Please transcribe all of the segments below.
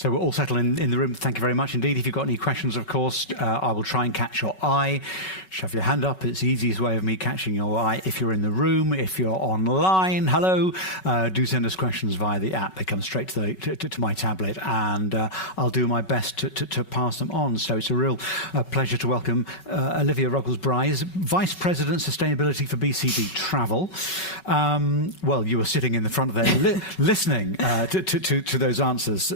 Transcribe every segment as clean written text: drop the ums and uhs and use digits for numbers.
So we're all settled in the room. Thank you very much indeed. If you've got any questions, of course, I will try and catch your eye. Shove your hand up. It's the easiest way of me catching your eye. If you're in the room, if you're online, hello, do send us questions via the app. They come straight to my tablet, and I'll do my best to pass them on. So it's a real pleasure to welcome Olivia Ruggles-Brise, Vice President Sustainability for BCD Travel. Well, you were sitting in the front there listening to those answers.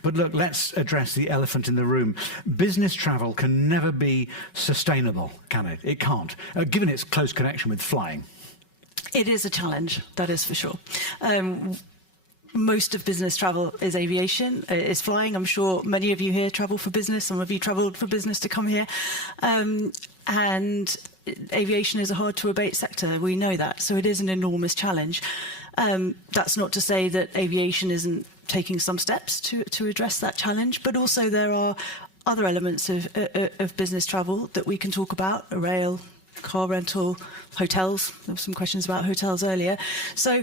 But look, let's address the elephant in the room. Business travel can never be sustainable, can it? It can't, given its close connection with flying. It is a challenge, that is for sure. Most of business travel is aviation, is flying. I'm sure many of you here travel for business. Some of you travelled for business to come here. And aviation is a hard to abate sector. We know that. So it is an enormous challenge. That's not to say that aviation isn't taking some steps to address that challenge, but also there are other elements of business travel that we can talk about: rail, car rental, hotels. There were some questions about hotels earlier. So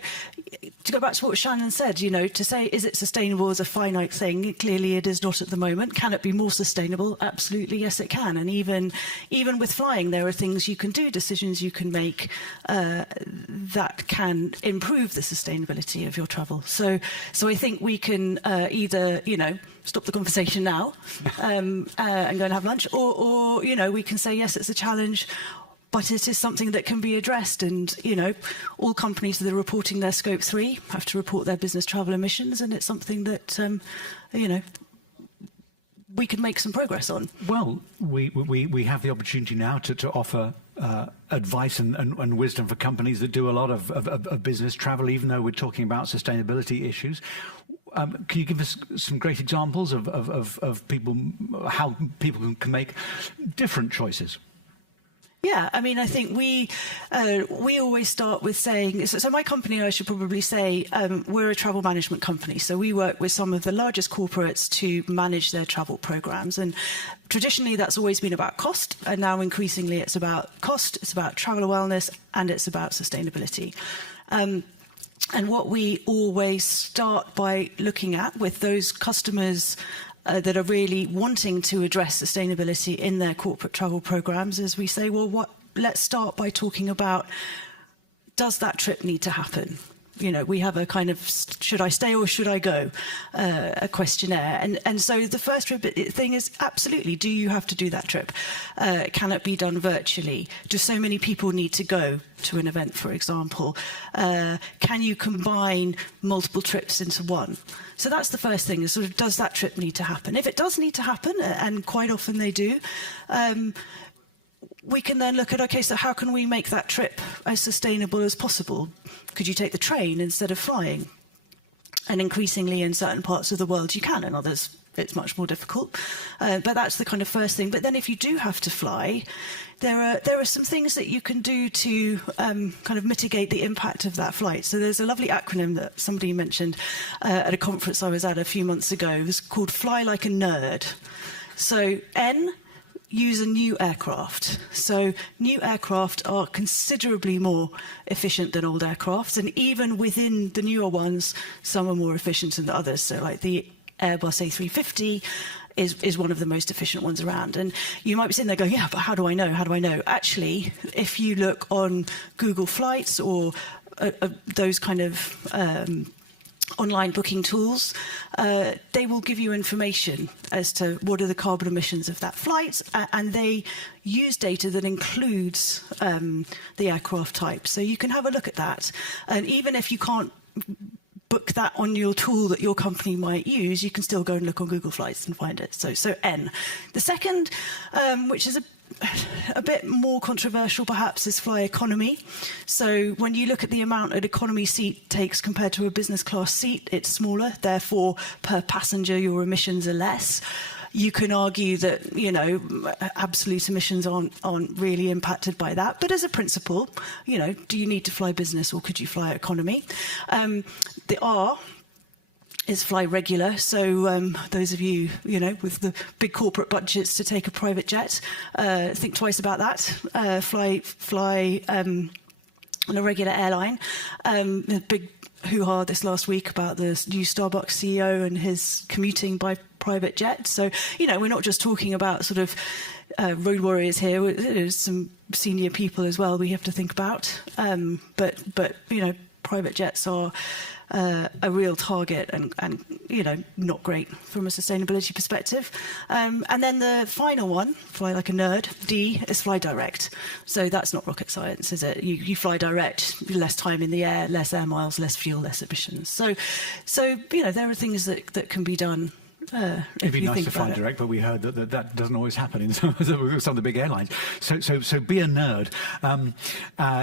to go back to what Shannon said, you know, to say, is it sustainable as a finite thing? Clearly it is not at the moment. Can it be more sustainable? Absolutely, yes, it can. And even with flying, there are things you can do, decisions you can make that can improve the sustainability of your travel. So I think we can either, you know, stop the conversation now and go and have lunch, or you know, we can say, yes, it's a challenge, but it is something that can be addressed. And, you know, all companies that are reporting their Scope 3 have to report their business travel emissions, and it's something that, you know, we can make some progress on. Well, we have the opportunity now to offer advice and wisdom for companies that do a lot of business travel, even though we're talking about sustainability issues. Can you give us some great examples of people, how people can make different choices? Yeah, I mean, I think we always start with saying, so my company, I should probably say, we're a travel management company. So we work with some of the largest corporates to manage their travel programs. And traditionally, that's always been about cost. And now increasingly, it's about cost, it's about travel wellness, and it's about sustainability. And what we always start by looking at with those customers that are really wanting to address sustainability in their corporate travel programs is we say, well, let's start by talking about, does that trip need to happen? You know, we have a kind of, should I stay or should I go, a questionnaire. And so the first thing is, absolutely, do you have to do that trip? Can it be done virtually? Do so many people need to go to an event, for example? Can you combine multiple trips into one? So that's the first thing, is sort of, does that trip need to happen? If it does need to happen, and quite often they do, we can then look at, okay, so how can we make that trip as sustainable as possible? Could you take the train instead of flying? And increasingly in certain parts of the world you can, in others it's much more difficult. But that's the kind of first thing. But then if you do have to fly, there are some things that you can do to kind of mitigate the impact of that flight. So there's a lovely acronym that somebody mentioned at a conference I was at a few months ago. It was called Fly Like a Nerd. So N, use a new aircraft. So new aircraft are considerably more efficient than old aircraft, and even within the newer ones, some are more efficient than the others. So like the Airbus A350 is one of the most efficient ones around. And you might be sitting there going, yeah, but how do I know? How do I know? Actually, if you look on Google Flights or those kind of online booking tools, they will give you information as to what are the carbon emissions of that flight, and they use data that includes the aircraft type. So you can have a look at that. And even if you can't book that on your tool that your company might use, you can still go and look on Google Flights and find it. So N. The second, which is a bit more controversial perhaps, is fly economy. So when you look at the amount an economy seat takes compared to a business class seat, it's smaller, therefore per passenger your emissions are less. You can argue that, you know, absolute emissions aren't really impacted by that, but as a principle, you know, do you need to fly business or could you fly economy? The R is fly regular. So those of you, you know, with the big corporate budgets to take a private jet, think twice about that. Fly on a regular airline. A big hoo-ha this last week about the new Starbucks CEO and his commuting by private jet. So, you know, we're not just talking about sort of road warriors here. There's some senior people as well we have to think about. But you know, private jets are a real target and you know, not great from a sustainability perspective. And then the final one, fly like a nerd, D, is fly direct. So that's not rocket science, is it? You fly direct, less time in the air, less air miles, less fuel, less emissions. So you know, there are things that can be done. It'd be nice to fly direct, but we heard that doesn't always happen in some of the big airlines. So be a nerd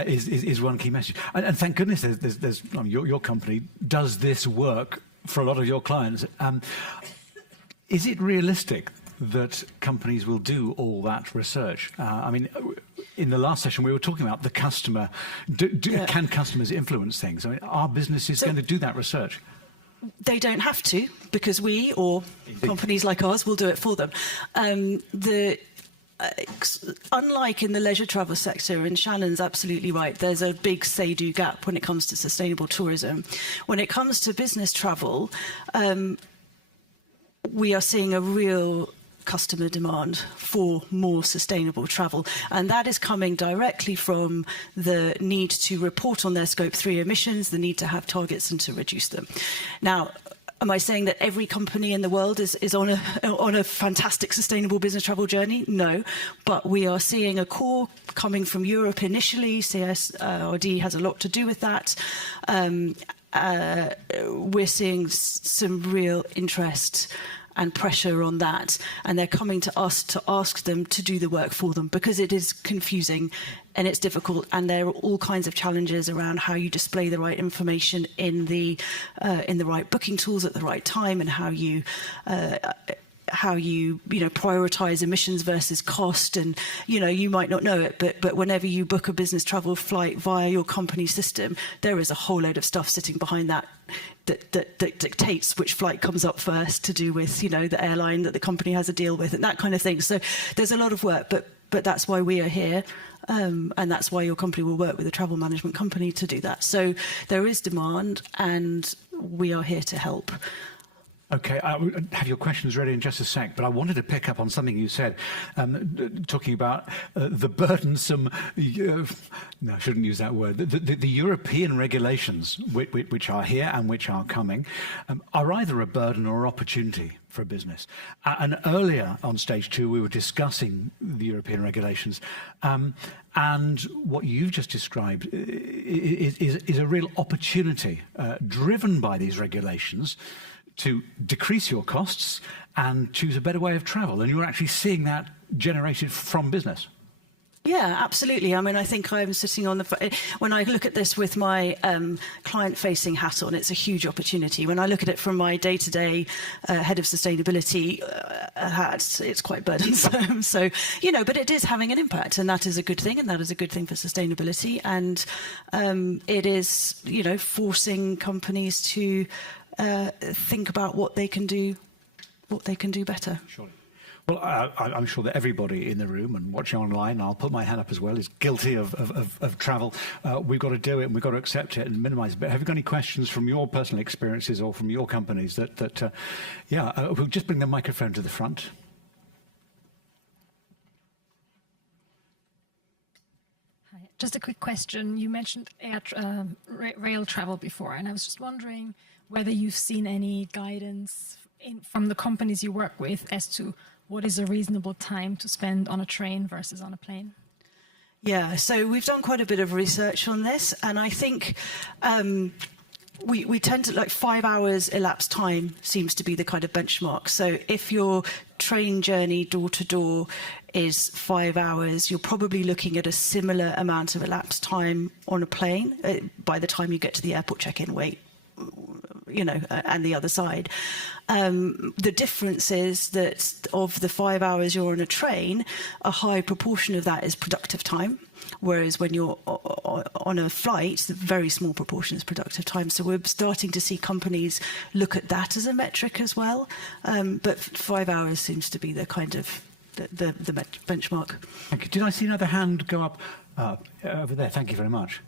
is one key message. And thank goodness there's I mean, your company does this work for a lot of your clients. Is it realistic that companies will do all that research? I mean, in the last session we were talking about the customer. Can customers influence things? I mean, are businesses going to do that research? They don't have to, because we or companies like ours will do it for them. Unlike in the leisure travel sector, and Shannon's absolutely right, there's a big say-do gap when it comes to sustainable tourism. When it comes to business travel, we are seeing a real customer demand for more sustainable travel, and that is coming directly from the need to report on their scope 3 emissions, the need to have targets and to reduce them. Now, am I saying that every company in the world is on a fantastic sustainable business travel journey? No, but we are seeing a core coming from Europe initially. CSRD has a lot to do with that. We're seeing some real interest and pressure on that, and they're coming to us to ask them to do the work for them, because it is confusing and it's difficult, and there are all kinds of challenges around how you display the right information in the right booking tools at the right time, and how you prioritize emissions versus cost. And you know, you might not know it, but whenever you book a business travel flight via your company system, there is a whole load of stuff sitting behind that dictates which flight comes up first, to do with, you know, the airline that the company has a deal with and that kind of thing. So there's a lot of work, but that's why we are here, and that's why your company will work with a travel management company to do that. So there is demand, and we are here to help. Okay, I have your questions ready in just a sec, but I wanted to pick up on something you said, talking about the burdensome, no, I shouldn't use that word, the European regulations, which are here and which are coming, are either a burden or opportunity for a business. And earlier on stage 2, we were discussing the European regulations, and what you've just described is a real opportunity driven by these regulations to decrease your costs and choose a better way of travel. And you're actually seeing that generated from business. Yeah, absolutely. I mean, I think I'm sitting on when I look at this with my client-facing hat on, it's a huge opportunity. When I look at it from my day-to-day head of sustainability hat, it's quite burdensome. So, you know, but it is having an impact, and that is a good thing, and that is a good thing for sustainability. And it is, you know, forcing companies to think about what they can do better. Surely. Well, I'm sure that everybody in the room and watching online, I'll put my hand up as well, is guilty of travel. We've got to do it, and we've got to accept it and minimise it. But have you got any questions from your personal experiences or from your companies we'll just bring the microphone to the front. Hi. Just a quick question. You mentioned rail travel before, and I was just wondering whether you've seen any guidance from the companies you work with as to what is a reasonable time to spend on a train versus on a plane? Yeah, so we've done quite a bit of research on this, and I think we tend to, like, 5 hours elapsed time seems to be the kind of benchmark. So if your train journey door to door is 5 hours, you're probably looking at a similar amount of elapsed time on a plane by the time you get to the airport check-in wait, you know, and the other side. The difference is that of the 5 hours you're on a train, a high proportion of that is productive time, whereas when you're on a flight, a very small proportion is productive time. So we're starting to see companies look at that as a metric as well. But 5 hours seems to be the kind of the benchmark. Thank you. Did I see another hand go up over there? Thank you very much.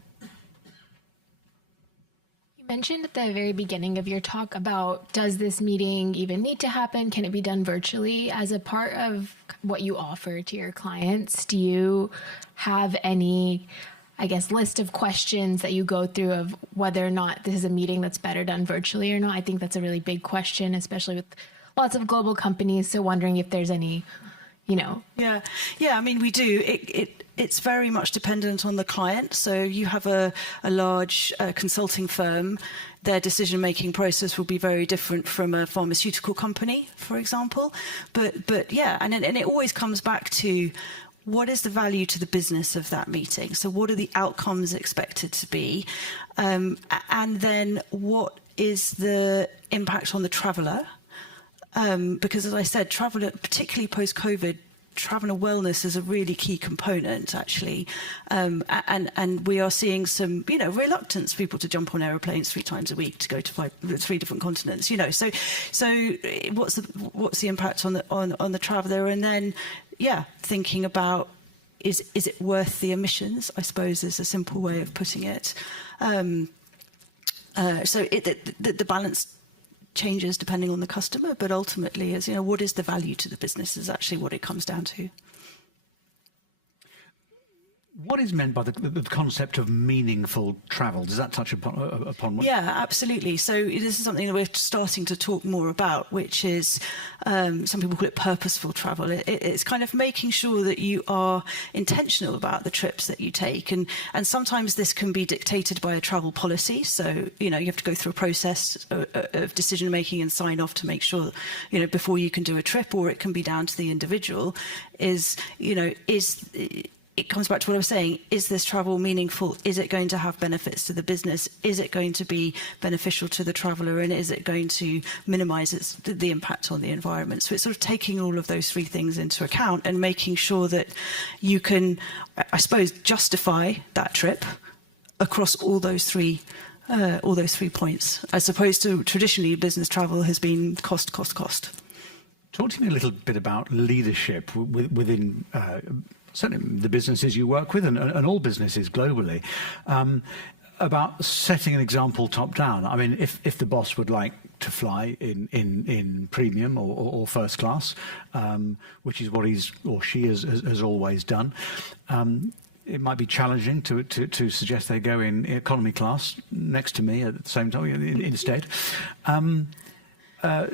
mentioned at the very beginning of your talk about, does this meeting even need to happen? Can it be done virtually? As a part of what you offer to your clients, do you have any, I guess, list of questions that you go through of whether or not this is a meeting that's better done virtually or not? I think that's a really big question, especially with lots of global companies. So wondering if there's any, Yeah, I mean, we do. It's very much dependent on the client. So you have a large consulting firm, their decision-making process will be very different from a pharmaceutical company, for example. But yeah, and it always comes back to what is the value to the business of that meeting? So what are the outcomes expected to be? And then what is the impact on the traveller? Because as I said, travel, particularly post-COVID, travel and wellness is a really key component, actually. And we are seeing some, reluctance for people to jump on aeroplanes 3 times a week to go to 3 different continents, So what's the impact on the traveller? And then, thinking about, is it worth the emissions, I suppose, is a simple way of putting it. So the balance changes depending on the customer, but ultimately, as what is the value to the business is actually what it comes down to. What is meant by the concept of meaningful travel? Does that touch upon what? Yeah, absolutely. So this is something that we're starting to talk more about, which is, some people call it purposeful travel. It's kind of making sure that you are intentional about the trips that you take. And sometimes this can be dictated by a travel policy. So, you have to go through a process of decision making and sign off to make sure, before you can do a trip, or it can be down to the individual, it comes back to what I was saying. Is this travel meaningful? Is it going to have benefits to the business? Is it going to be beneficial to the traveller? And is it going to minimise the impact on the environment? So it's sort of taking all of those 3 things into account and making sure that you can, I suppose, justify that trip across all those three points, as opposed to traditionally business travel has been cost. Talk to me a little bit about leadership within certainly the businesses you work with and all businesses globally, about setting an example top down. I mean, if the boss would like to fly in premium or first class, which is what he's or she has always done, it might be challenging to suggest they go in economy class next to me at the same time instead.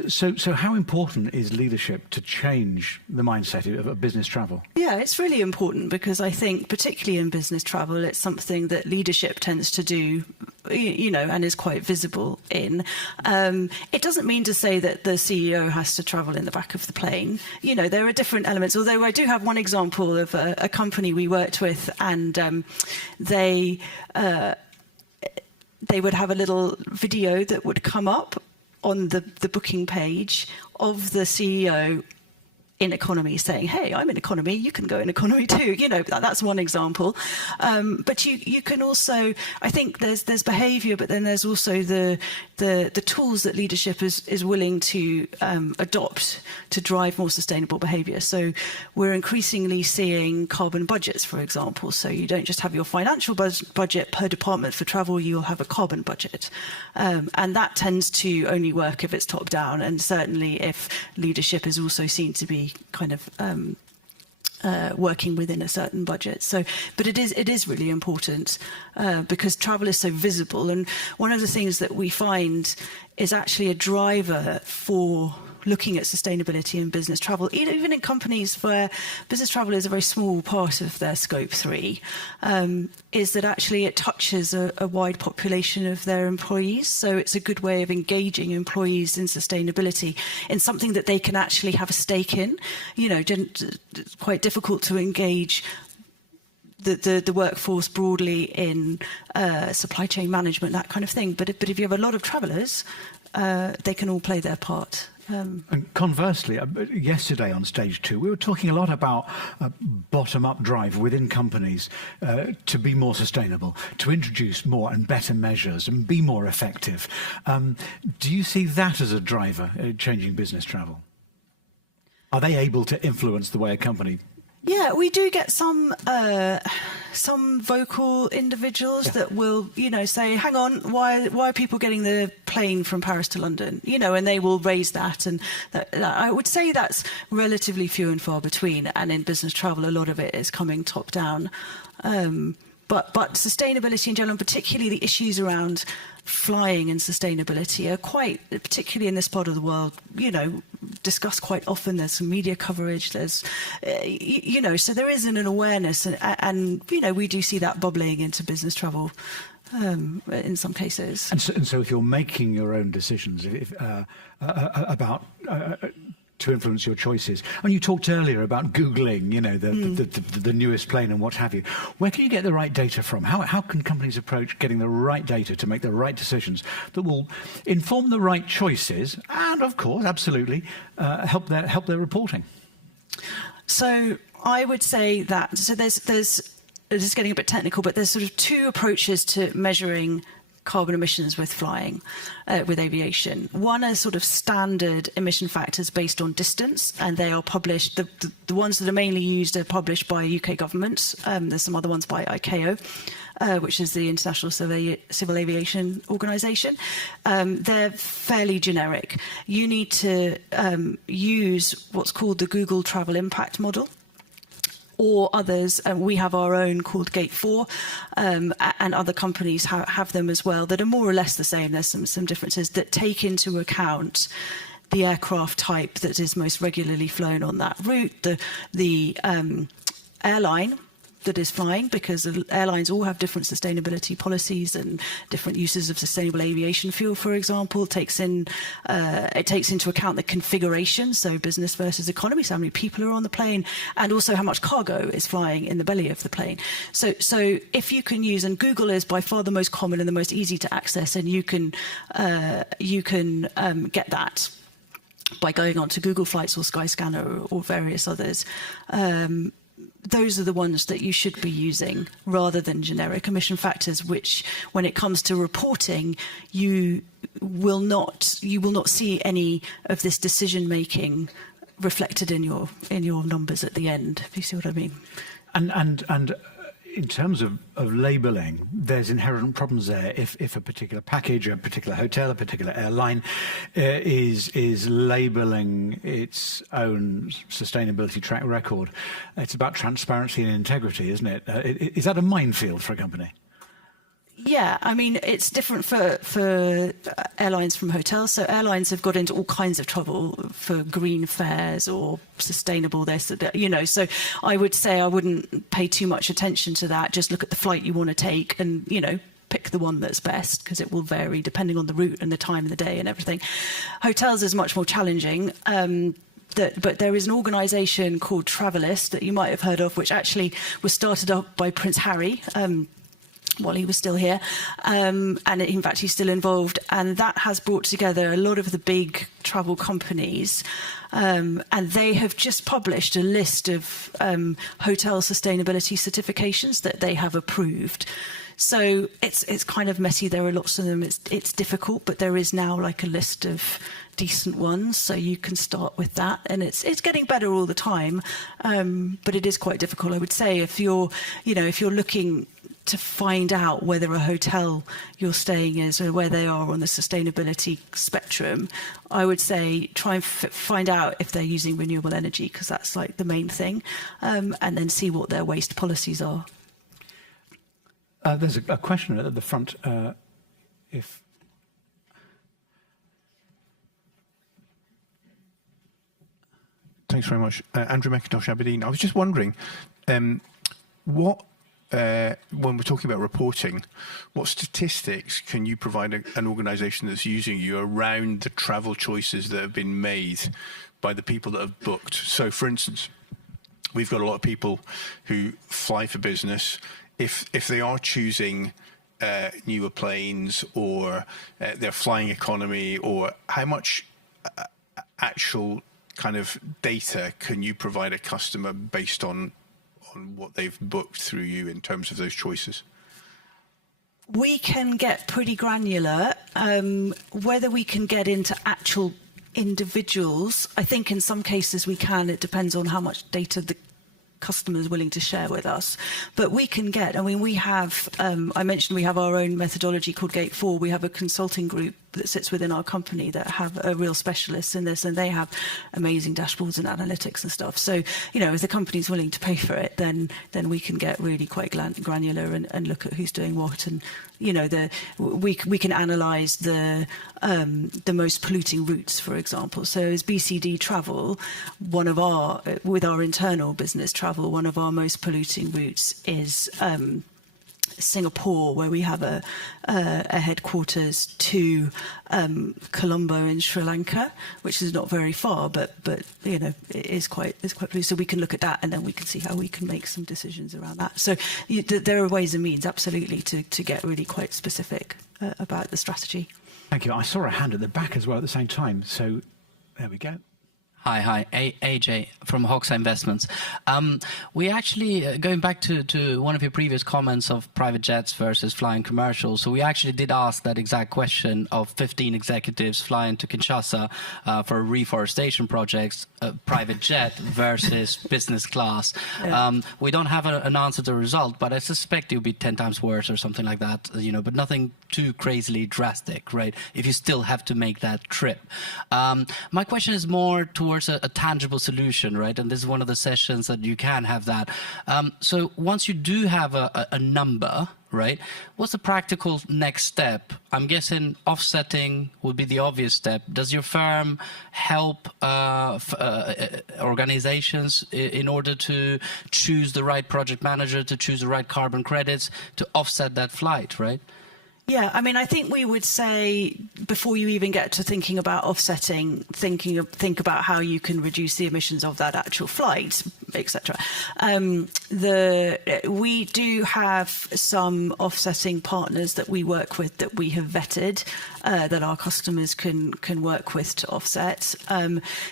So how important is leadership to change the mindset of business travel? Yeah, it's really important, because I think particularly in business travel, it's something that leadership tends to do, and is quite visible in. It doesn't mean to say that the CEO has to travel in the back of the plane. There are different elements, although I do have one example of a company we worked with, and they would have a little video that would come up on the booking page of the CEO in economy saying, hey, I'm in economy, you can go in economy too. That's one example. But you can also, I think there's behaviour, but then there's also the tools that leadership is willing to adopt to drive more sustainable behaviour. So we're increasingly seeing carbon budgets, for example. So you don't just have your financial budget per department for travel, you'll have a carbon budget. And that tends to only work if it's top down, and certainly if leadership is also seen to be kind of working within a certain budget. So, but it is really important because travel is so visible. And one of the things that we find is actually a driver for looking at sustainability in business travel, even in companies where business travel is a very small part of their scope 3, is that actually it touches a wide population of their employees. So it's a good way of engaging employees in sustainability in something that they can actually have a stake in. It's quite difficult to engage the workforce broadly in supply chain management, that kind of thing. But if you have a lot of travellers, they can all play their part. And conversely, yesterday on Stage 2, we were talking a lot about a bottom-up drive within companies to be more sustainable, to introduce more and better measures and be more effective. Do you see that as a driver changing business travel? Are they able to influence the way a company Yeah, we do get some vocal individuals that will, say, hang on, why are people getting the plane from Paris to London? And they will raise that. And I would say that's relatively few and far between. And in business travel, a lot of it is coming top down. But sustainability in general, and particularly the issues around flying and sustainability are quite, particularly in this part of the world, discussed quite often. There's some media coverage. There's, so there isn't an awareness, and we do see that bubbling into business travel in some cases. And so if you're making your own decisions about to influence your choices. And you talked earlier about Googling, the newest plane and what have you. Where can you get the right data from? How can companies approach getting the right data to make the right decisions that will inform the right choices and, of course, absolutely help their reporting? So I would say that, there's this is getting a bit technical, but there's sort of two approaches to measuring carbon emissions with flying, with aviation. One is sort of standard emission factors based on distance, and they are published. The ones that are mainly used are published by UK governments. There's some other ones by ICAO, which is the International Civil Aviation Organization. They're fairly generic. You need to use what's called the Google Travel Impact Model, or others. We have our own called Gate 4, and other companies have them as well that are more or less the same. There's some differences that take into account the aircraft type that is most regularly flown on that route, the airline that is flying, because airlines all have different sustainability policies and different uses of sustainable aviation fuel, for example. It takes into account the configuration, so business versus economy, so how many people are on the plane, and also how much cargo is flying in the belly of the plane. So if you can use, and Google is by far the most common and the most easy to access, and you can get that by going on to Google Flights or Skyscanner or various others. Those are the ones that you should be using rather than generic emission factors, which when it comes to reporting, you will not see any of this decision making reflected in your numbers at the end, if you see what I mean. And in terms of labelling, there's inherent problems there. If a particular package, a particular hotel, a particular airline is labelling its own sustainability track record, it's about transparency and integrity, isn't it? Is that a minefield for a company? Yeah, I mean, it's different for airlines from hotels. So airlines have got into all kinds of trouble for green fares or sustainable this, so I would say I wouldn't pay too much attention to that. Just look at the flight you want to take and, pick the one that's best, because it will vary depending on the route and the time of the day and everything. Hotels is much more challenging. But there is an organisation called Travelist that you might have heard of, which actually was started up by Prince Harry, while he was still here, and in fact he's still involved, and that has brought together a lot of the big travel companies, and they have just published a list of hotel sustainability certifications that they have approved. So it's kind of messy. There are lots of them. It's difficult, but there is now like a list of decent ones, so you can start with that, and it's getting better all the time, but it is quite difficult. I would say if you're looking to find out whether a hotel you're staying is or where they are on the sustainability spectrum, I would say try and find out if they're using renewable energy, because that's like the main thing, and then see what their waste policies are. There's a question at the front. Thanks very much. Andrew McIntosh, Aberdeen. I was just wondering, when we're talking about reporting, what statistics can you provide an organisation that's using you around the travel choices that have been made by the people that have booked? So, for instance, we've got a lot of people who fly for business. If they are choosing newer planes, or they're flying economy, or how much actual kind of data can you provide a customer based on what they've booked through you in terms of those choices? We can get pretty granular. Whether we can get into actual individuals, I think in some cases we can. It depends on how much data the customers willing to share with us. But we can get, I mean, we have, I mentioned we have our own methodology called Gate 4. We have a consulting group that sits within our company that have a real specialist in this, and they have amazing dashboards and analytics and stuff. So, you know, if the company's willing to pay for it, then we can get really quite granular and look at who's doing what. And, you know, we can analyse the most polluting routes, for example. So as BCD Travel, with our internal business travel, one of our most polluting routes is Singapore, where we have a headquarters, to Colombo in Sri Lanka, which is not very far, but you know, it is quite polluted. So we can look at that, and then we can see how we can make some decisions around that. So there are ways and means, absolutely, to get really quite specific about the strategy. Thank you. I saw a hand at the back as well at the same time. So there we go. Hi, AJ from Hoxa Investments. We actually, going back to one of your previous comments of private jets versus flying commercial, so we actually did ask that exact question of 15 executives flying to Kinshasa for reforestation projects, private jet versus business class. Yeah. We don't have an answer to the result, but I suspect it would be 10 times worse or something like that, you know, but nothing too crazily drastic, right? If you still have to make that trip. My question is more towards a tangible solution, right? And this is one of the sessions that you can have that. So once you do have a number, right, what's the practical next step? I'm guessing offsetting would be the obvious step. Does your firm help organizations in order to choose the right project manager, to choose the right carbon credits, to offset that flight, right? Yeah, I mean, I think we would say, before you even get to thinking about offsetting, think about how you can reduce the emissions of that actual flight, etc. We do have some offsetting partners that we work with that we have vetted, that our customers can work with to offset.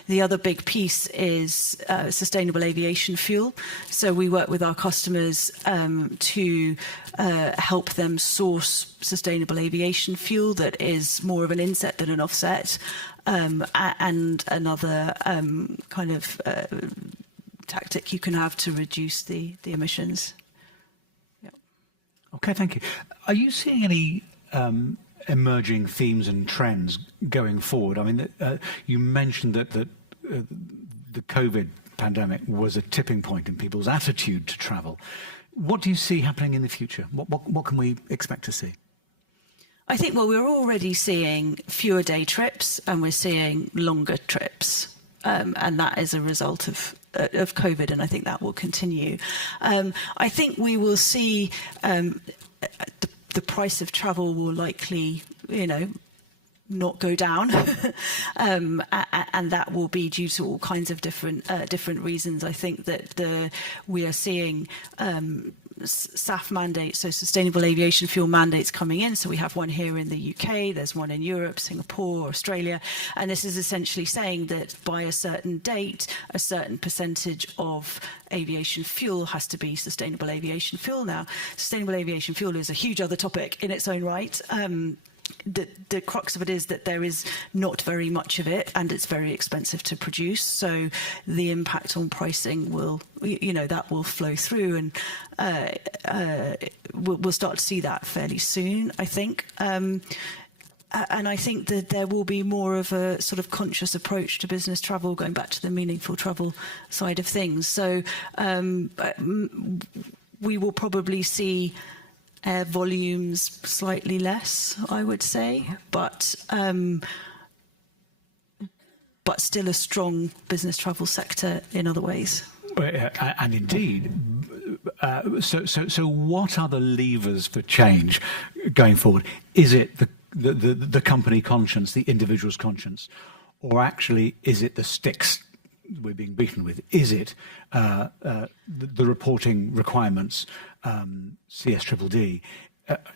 The other big piece is sustainable aviation fuel. So we work with our customers to help them source sustainable aviation fuel that is more of an inset than an offset, and another kind of tactic you can have to reduce the emissions. Yep. Okay, thank you. Are you seeing any emerging themes and trends going forward? I mean, you mentioned that the COVID pandemic was a tipping point in people's attitude to travel. What do you see happening in the future? What can we expect to see? I think, well, we're already seeing fewer day trips, and we're seeing longer trips, and that is a result of COVID, and I think that will continue. I think we will see the price of travel will likely, you know, not go down, and that will be due to all kinds of different reasons. I think that we are seeing SAF mandates, so sustainable aviation fuel mandates, coming in. So we have one here in the UK, there's one in Europe, Singapore, Australia, and this is essentially saying that by a certain date, a certain percentage of aviation fuel has to be sustainable aviation fuel. Now, sustainable aviation fuel is a huge other topic in its own right. The crux of it is that there is not very much of it, and it's very expensive to produce. So the impact on pricing will, you know, that will flow through, and we'll start to see that fairly soon, I think. And I think that there will be more of a sort of conscious approach to business travel, going back to the meaningful travel side of things. So we will probably see air volumes slightly less, I would say, but still a strong business travel sector in other ways. And indeed, so what are the levers for change going forward? Is it the company conscience, the individual's conscience, or actually is it the sticks we're being beaten with? Is it the reporting requirements, CSDDD,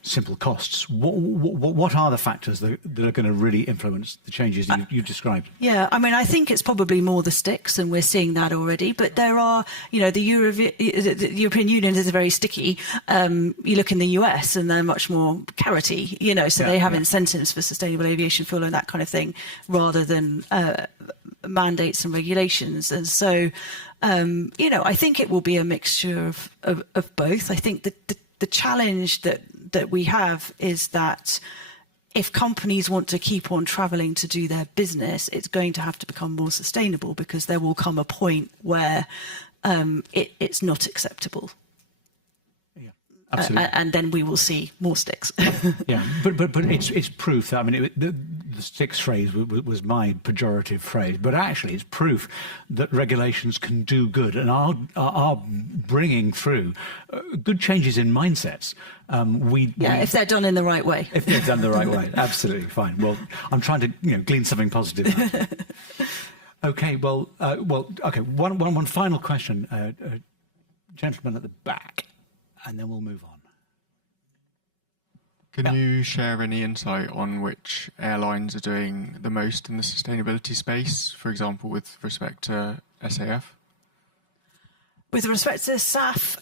simple costs? What are the factors that are going to really influence the changes you described? Yeah, I mean, I think it's probably more the sticks, and we're seeing that already. But there are, you know, the European Union is very sticky. You look in the US, and they're much more carroty, you know, so they have incentives for sustainable aviation fuel and that kind of thing, rather than mandates and regulations. And so, I think it will be a mixture of both. I think that the challenge that we have is that if companies want to keep on traveling to do their business, it's going to have to become more sustainable, because there will come a point where it's not acceptable. Absolutely. And then we will see more sticks. Yeah, but it's proof that, I mean, the sticks phrase was my pejorative phrase, but actually it's proof that regulations can do good and are bringing through good changes in mindsets. If they're done in the right way. If they're done the right way, absolutely fine. Well, I'm trying to glean something positive out of it. Okay, okay. One final question, gentleman at the back. And then we'll move on. Can you share any insight on which airlines are doing the most in the sustainability space, for example, with respect to SAF? With respect to SAF,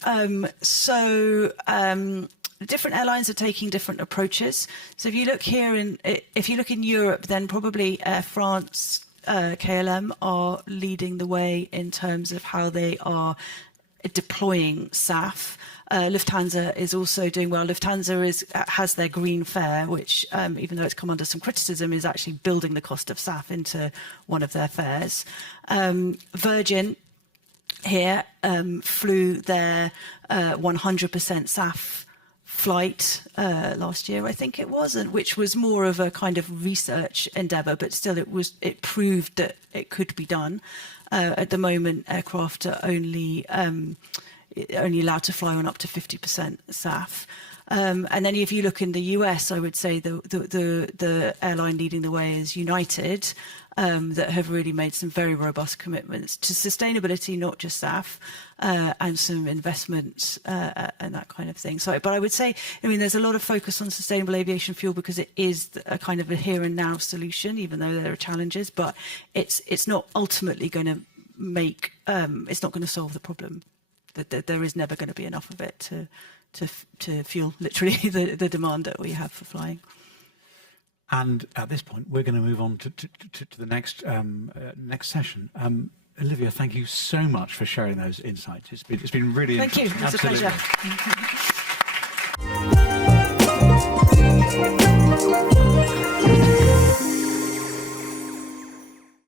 different airlines are taking different approaches. So if you look in Europe, then probably Air France, KLM are leading the way in terms of how they are deploying SAF. Lufthansa is also doing well. Lufthansa has their green fare, which, even though it's come under some criticism, is actually building the cost of SAF into one of their fares. Virgin here flew their 100% SAF flight last year, I think it was, and which was more of a kind of research endeavour, but still it proved that it could be done. At the moment, aircraft are only allowed to fly on up to 50% SAF. And then if you look in the US, I would say the airline leading the way is United, that have really made some very robust commitments to sustainability, not just SAF, and some investments and that kind of thing. But I would say, there's a lot of focus on sustainable aviation fuel because it is a kind of a here and now solution, even though there are challenges, but it's not ultimately going to it's not going to solve the problem. That there is never going to be enough of it to fuel literally the demand that we have for flying. And at this point, we're going to move on to the next session. Olivia, thank you so much for sharing those insights. It's been really interesting. Thank you. It's a pleasure.